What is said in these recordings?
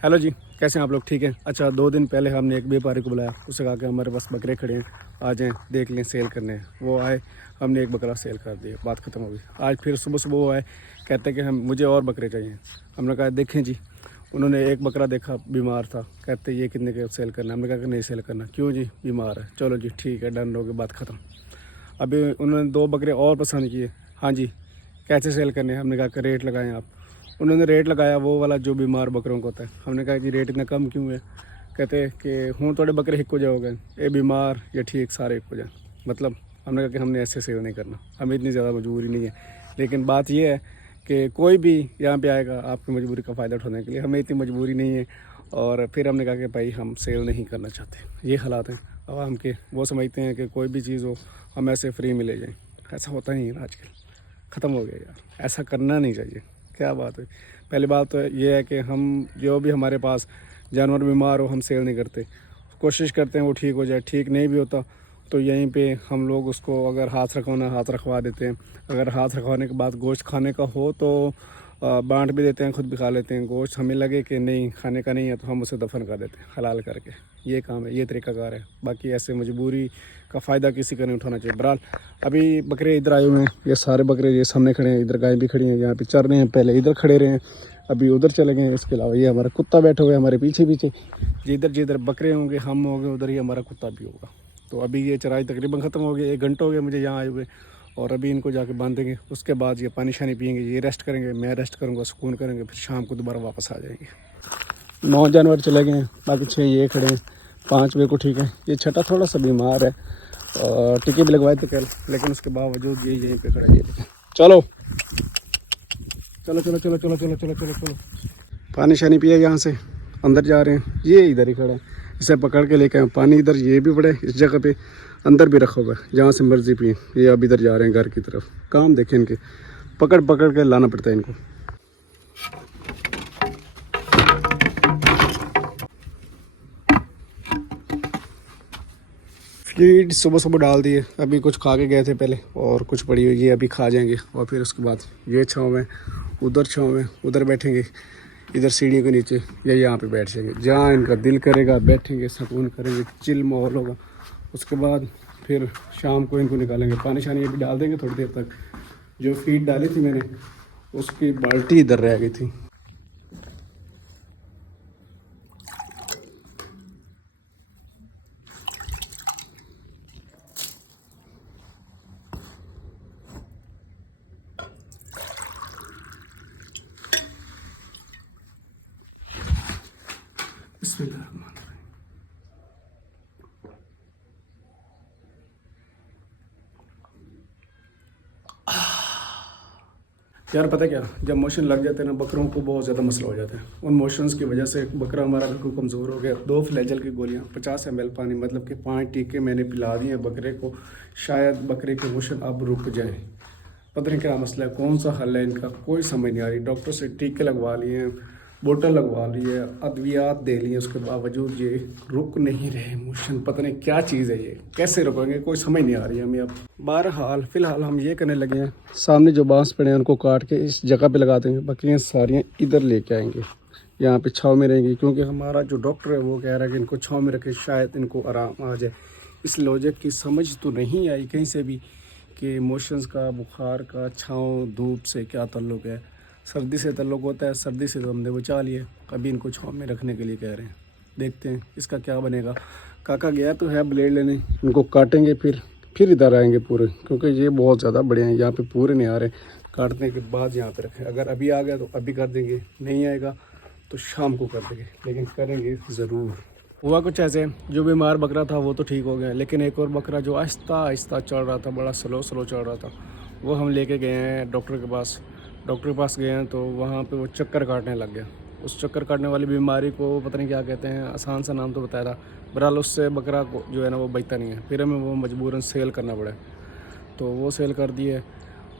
Hello जी, कैसे हैं आप लोग? ठीक है। अच्छा, 2 दिन पहले हमने एक व्यापारी को बुलाया, उससे कहा कि हमारे पास बकरे खड़े हैं, आ जाएँ देख लें, सेल करने हैं। वो आए, हमने एक बकरा सेल कर दिया, बात ख़त्म हो गई। आज फिर सुबह सुबह वो आए, कहते हैं कि हम मुझे और बकरे चाहिए। हमने कहा देखें जी। उन्होंने एक बकरा देखा, बीमार था, कहते ये कितने के सेल करना? हमने कहा कि नहीं सेल करना। क्यों जी? बीमार है। चलो जी ठीक है, डन हो गया, बात ख़त्म। अभी उन्होंने 2 बकरे और पसंद किए। हाँ जी, कैसे सेल करने हैं? हमने कहा कि रेट लगाएं आप। उन्होंने रेट लगाया वो वाला जो बीमार बकरों को होता है। हमने कहा कि रेट इतना कम क्यों है? कहते कि हूँ थोड़े बकरे हिक हो जाओगे, ये बीमार या ठीक सारे हिक हो जाए। मतलब हमने कहा कि हमने ऐसे सेल नहीं करना, हमें इतनी ज़्यादा मजबूरी नहीं है। लेकिन बात यह है कि कोई भी यहाँ पे आएगा आपकी मजबूरी का फ़ायदा उठाने के लिए, हमें इतनी मजबूरी नहीं है। और फिर हमने कहा कि भाई हम सेल नहीं करना चाहते। ये हालात हैं आवाम के। वो समझते हैं कि कोई भी चीज़ हो हम ऐसे फ्री में ले जाएँ। ऐसा होता नहीं है ना आजकल, ख़त्म हो गया यार, ऐसा करना नहीं चाहिए। क्या बात है? पहली बात तो ये है कि हम जो भी हमारे पास जानवर बीमार हो हम सेल नहीं करते, कोशिश करते हैं वो ठीक हो जाए। ठीक नहीं भी होता तो यहीं पे हम लोग उसको अगर हाथ रखवाना हाथ रखवा देते हैं। अगर हाथ रखवाने के बाद गोश्त खाने का हो तो बांट भी देते हैं, खुद भी खा लेते हैं। गोश्त हमें लगे कि नहीं खाने का नहीं है तो हम उसे दफन कर देते हैं हलाल करके। ये काम है, ये तरीकाकार है। बाकी ऐसे मजबूरी का फ़ायदा किसी का नहीं उठाना चाहिए। बहरहाल अभी बकरे इधर आए हुए हैं, ये सारे बकरे ये सामने खड़े हैं, इधर गाय भी खड़ी हैं, यहाँ पे चर रहे हैं। पहले इधर खड़े रहे हैं, अभी उधर चले गए हैं। इसके अलावा ये हमारा कुत्ता बैठे हुए हमारे पीछे पीछे। जिधर बकरे होंगे हम होंगे उधर ही हमारा कुत्ता भी होगा। तो अभी ये चराई तकरीबन ख़त्म हो गई, 1 घंटा हो गया मुझे यहाँ आए हुए। और अभी इनको जाके बांधेंगे, उसके बाद ये पानी शानी पियेंगे, ये रेस्ट करेंगे, मैं रेस्ट करूँगा, सुकून करेंगे, फिर शाम को दोबारा वापस आ जाएंगे। 9 जानवर चले गए हैं, बाकी 6 ये खड़े हैं, 5 मेरे को ठीक है। ये छठा थोड़ा सा बीमार है और टीके भी लगवाए थे कल, लेकिन उसके बावजूद ये यहीं पे खड़ा है। ये देखें। चलो चलो चलो चलो चलो चलो चलो चलो चलो, पानी शानी पिया, यहाँ से अंदर जा रहे हैं। ये इधर ही खड़ा है, इसे पकड़ के लेके आए। पानी इधर ये भी पड़े इस जगह पे, अंदर भी रखा होगा, जहाँ से मर्जी पिए। ये अब इधर जा रहे हैं घर की तरफ। काम देखें इनके, पकड़ पकड़ के लाना पड़ता है इनको। फीड सुबह सुबह डाल दिए, अभी कुछ खा के गए थे पहले और कुछ पड़ी हुई है, अभी खा जाएंगे। और फिर उसके बाद ये छाँव में, उधर छाँव में, उधर बैठेंगे, इधर सीढ़ियों के नीचे या यहाँ पे बैठ जाएंगे, जहाँ इनका दिल करेगा बैठेंगे, सुकून करेंगे, चिल माहौल होगा। उसके बाद फिर शाम को इनको निकालेंगे, पानी शानी ये भी डाल देंगे थोड़ी देर तक। जो फीड डाली थी मैंने उसकी बाल्टी इधर रह गई थी। यार पता क्या, जब मोशन लग जाते हैं ना बकरों को बहुत ज़्यादा मसला हो जाता है। उन मोशंस की वजह से बकरा हमारा बिल्कुल कमज़ोर हो गया। 2 फ्लैजल की गोलियां 50 ml पानी, मतलब कि 5 टीके मैंने पिला दिए बकरे को। शायद बकरे के मोशन अब रुक जाए। पता नहीं क्या मसला है, कौन सा हल है इनका, कोई समझ नहीं आ रही। डॉक्टर से टीके लगवा लिए, बोतल लगवा ली है, अद्वियात दे लिए, उसके बावजूद ये रुक नहीं रहे मोशन। पता नहीं क्या चीज़ है ये, कैसे रुकेंगे, कोई समझ नहीं आ रही है हमें अब। बहरहाल फ़िलहाल हम ये करने लगे हैं, सामने जो बांस पड़े हैं उनको काट के इस जगह पे लगा देंगे, बकरियाँ सारियाँ इधर लेके आएंगे, यहाँ पे छाँव में रहेंगी। क्योंकि हमारा जो डॉक्टर है वो कह रहा है कि इनको छाँव में रखे, शायद इनको आराम आ जाए। इस लॉजिक की समझ तो नहीं आई कहीं से भी कि मोशंस का, बुखार का, छाँव धूप से क्या ताल्लुक़ है। सर्दी से ताल्लुक़ होता है, सर्दी से तो हमने बचा लिए, अभी इनको छाँव में रखने के लिए कह रहे हैं। देखते हैं इसका क्या बनेगा। काका गया तो है ब्लेड लेने, इनको काटेंगे फिर इधर आएंगे पूरे, क्योंकि ये बहुत ज़्यादा बड़े हैं, यहाँ पे पूरे नहीं आ रहे। काटने के बाद यहाँ पे रखें, अगर अभी आ गया तो अभी कर देंगे, नहीं आएगा तो शाम को कर देंगे, लेकिन करेंगे ज़रूर। हुआ कुछ ऐसे, जो बीमार बकरा था वो तो ठीक हो गया, लेकिन एक और बकरा जो आहिस्ता आहिस्ता चढ़ रहा था, बड़ा स्लो चढ़ रहा था, वो हम लेके गए हैं डॉक्टर के पास। डॉक्टर के पास गए हैं तो वहाँ पे वो चक्कर काटने लग गया। उस चक्कर काटने वाली बीमारी को पता नहीं क्या कहते हैं, आसान सा नाम तो बताया था। बहरहाल उससे बकरा को जो है ना वो बचता नहीं है, फिर हमें वो मजबूरन सेल करना पड़ा। तो वो सेल कर दिए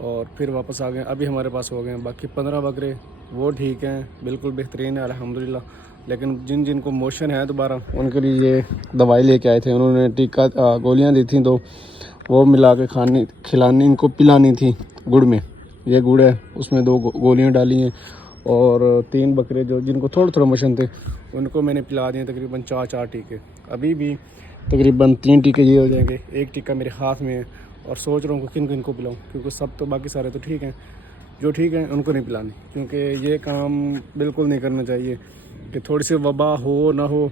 और फिर वापस आ गए। अभी हमारे पास हो गए हैं बाकी 15 बकरे, वो ठीक हैं, बिल्कुल बेहतरीन है अल्हम्दुलिल्लाह। लेकिन जिनको मोशन है दोबारा, उनके लिए ये दवाई लेके आए थे। उन्होंने टीका गोलियां दी थी, तो वो मिला के खिलानी, इनको पिलानी थी गुड़ में। ये गुड़ है, उसमें 2 गोलियां डाली हैं और 3 बकरे जो जिनको थोड़ा थोड़ा मशन थे उनको मैंने पिला दिए तकरीबन 4 टीके। अभी भी तकरीबन 3 टीके ये हो जाएंगे, 1 टीका मेरे हाथ में है और सोच रहा हूँ कि किन को पिलाऊँ, क्योंकि सब तो बाकी सारे तो ठीक हैं, जो ठीक हैं उनको नहीं पिलानी, क्योंकि ये काम बिल्कुल नहीं करना चाहिए कि थोड़ी सी वबा हो ना हो,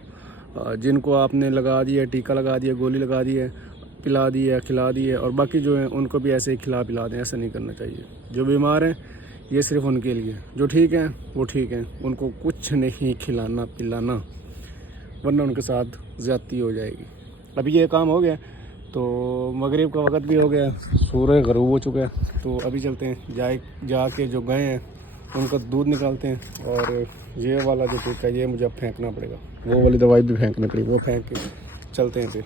जिनको आपने लगा दिया, टीका लगा दिया, गोली लगा दी है, पिला दी है, खिला दी है, और बाकी जो हैं उनको भी ऐसे ही खिला पिला दें। ऐसा नहीं करना चाहिए। जो बीमार हैं ये सिर्फ उनके लिए, जो ठीक हैं वो ठीक हैं, उनको कुछ नहीं खिलाना पिलाना, वरना उनके साथ ज़्यादती हो जाएगी। अभी ये काम हो गया तो मगरिब का वक्त भी हो गया, सूरज ग़रूब हो चुका है, तो अभी चलते हैं जाके जो गए हैं उनका दूध निकालते हैं। और ये वाला जो टीका ये मुझे अब फेंकना पड़ेगा, वो वाली दवाई भी फेंकनी पड़ेगी, वो फेंक के चलते हैं फिर।